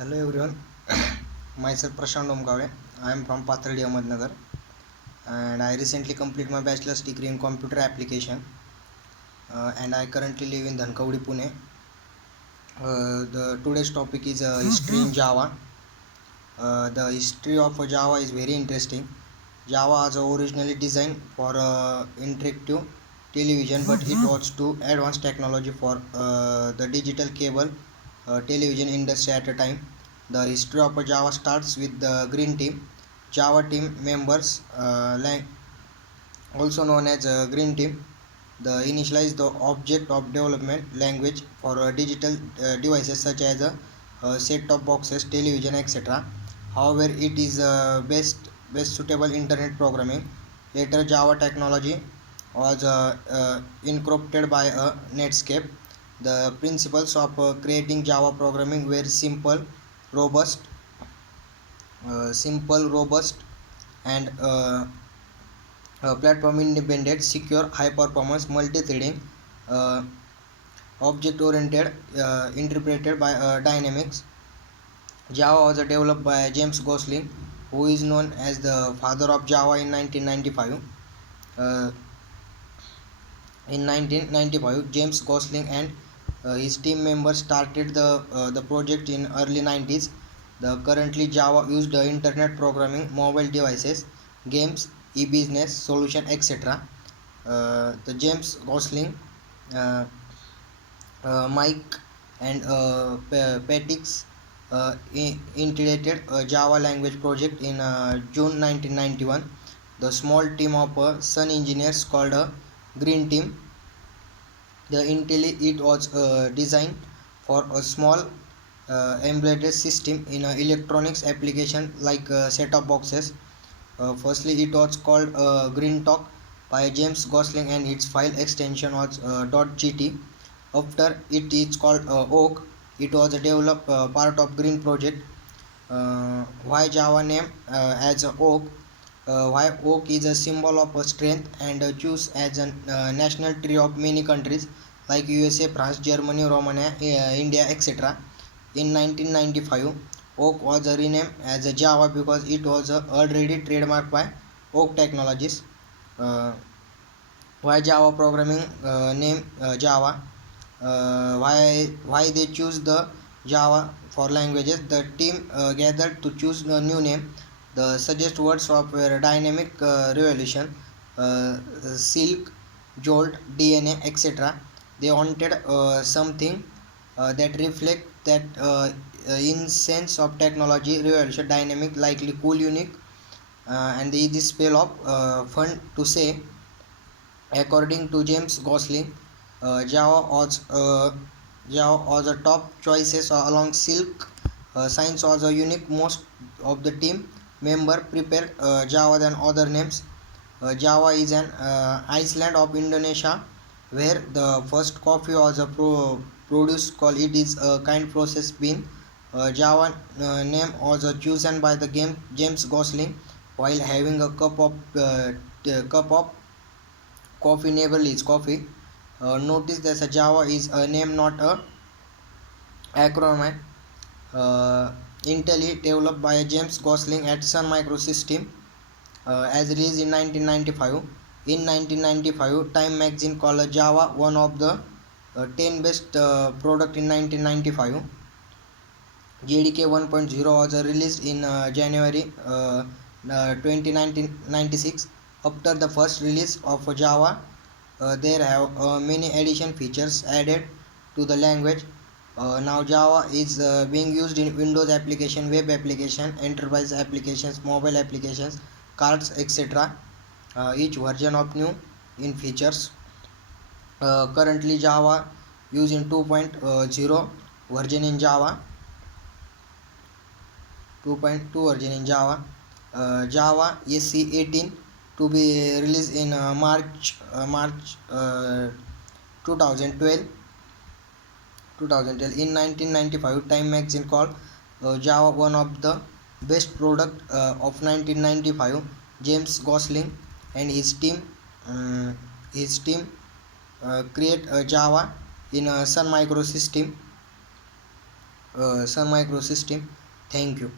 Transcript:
Hello everyone, myself Prashant Omkave. I am from Pathurdi, Ahmednagar, and I recently completed my bachelor's degree in computer application, and I currently live in Dhankaudi, Pune. The today's topic is history in Java. The history of Java is very interesting. Java was originally designed for interactive television, but it was too advanced technology for the digital cable television industry at a time. The history of Java starts with the Green Team. Java team members, also known as Green Team, the initialized the object of development language for digital devices such as set-top boxes, television, etc. However, it is best suitable internet programming. Later, Java technology was incorporated by Netscape. The principles of creating Java programming were robust, robust, and platform independent, secure, high performance, multi-threading, uh, object oriented, interpreted by Dynamics. Java was developed by James Gosling, who is known as the father of Java in 1995. Uh, in 1995, James Gosling and his team members started the project in early 90s. The currently Java used internet programming, mobile devices, games, e-business solution, etc. The James Gosling, uh, Mike, and Petix integrated a Java language project in June 1991. The small team of Sun engineers called a Green Team. The Intel it was designed for a small embedded system in electronics application like set-top boxes. Firstly, it was called Green Talk by James Gosling, and its file extension was .gt. After it is called Oak. It was a developed part of Green project. Why Java name as Oak? Why Oak is a symbol of strength and choose as a national tree of many countries like USA, France, Germany, Romania, India, etc. In 1995, Oak was renamed as a Java because it was already trademarked by Oak Technologies. Uh, why Java programming name Java? Why they choose the Java for languages? The team gathered to choose a new name. The suggest words of dynamic revolution, silk, jolt, DNA, etc. They wanted something that reflect that in sense of technology revolution, dynamic, likely, cool, unique, and the easy spell of fun to say. According to James Gosling, Java was the top choices along Silk. Science was a unique. Most of the team member prepared Java than other names. Java is an island of Indonesia where the first coffee was produced called it is a kind process bean. Java name was chosen by the game James Gosling while having a cup of coffee neighbor is coffee. Notice that a Java is a name, not a acronym. Uh, Intel developed by James Gosling at Sun Microsystem as released in 1995. In 1995, Time magazine called Java one of the 10 best product in 1995. JDK 1.0 was released in January 2096. After the first release of Java, there have many addition features added to the language. Now Java is being used in Windows application, web application, enterprise applications, mobile applications, cards, etc. Each version of new in features. Currently Java used in 2.0 version in Java. 2.2 version in Java. Java SC18 to be released in March 2012. In 1995, Time magazine called Java one of the best product of 1995. James Gosling and um, his team create Java in Sun Microsystem. Sun Microsystem. Thank you.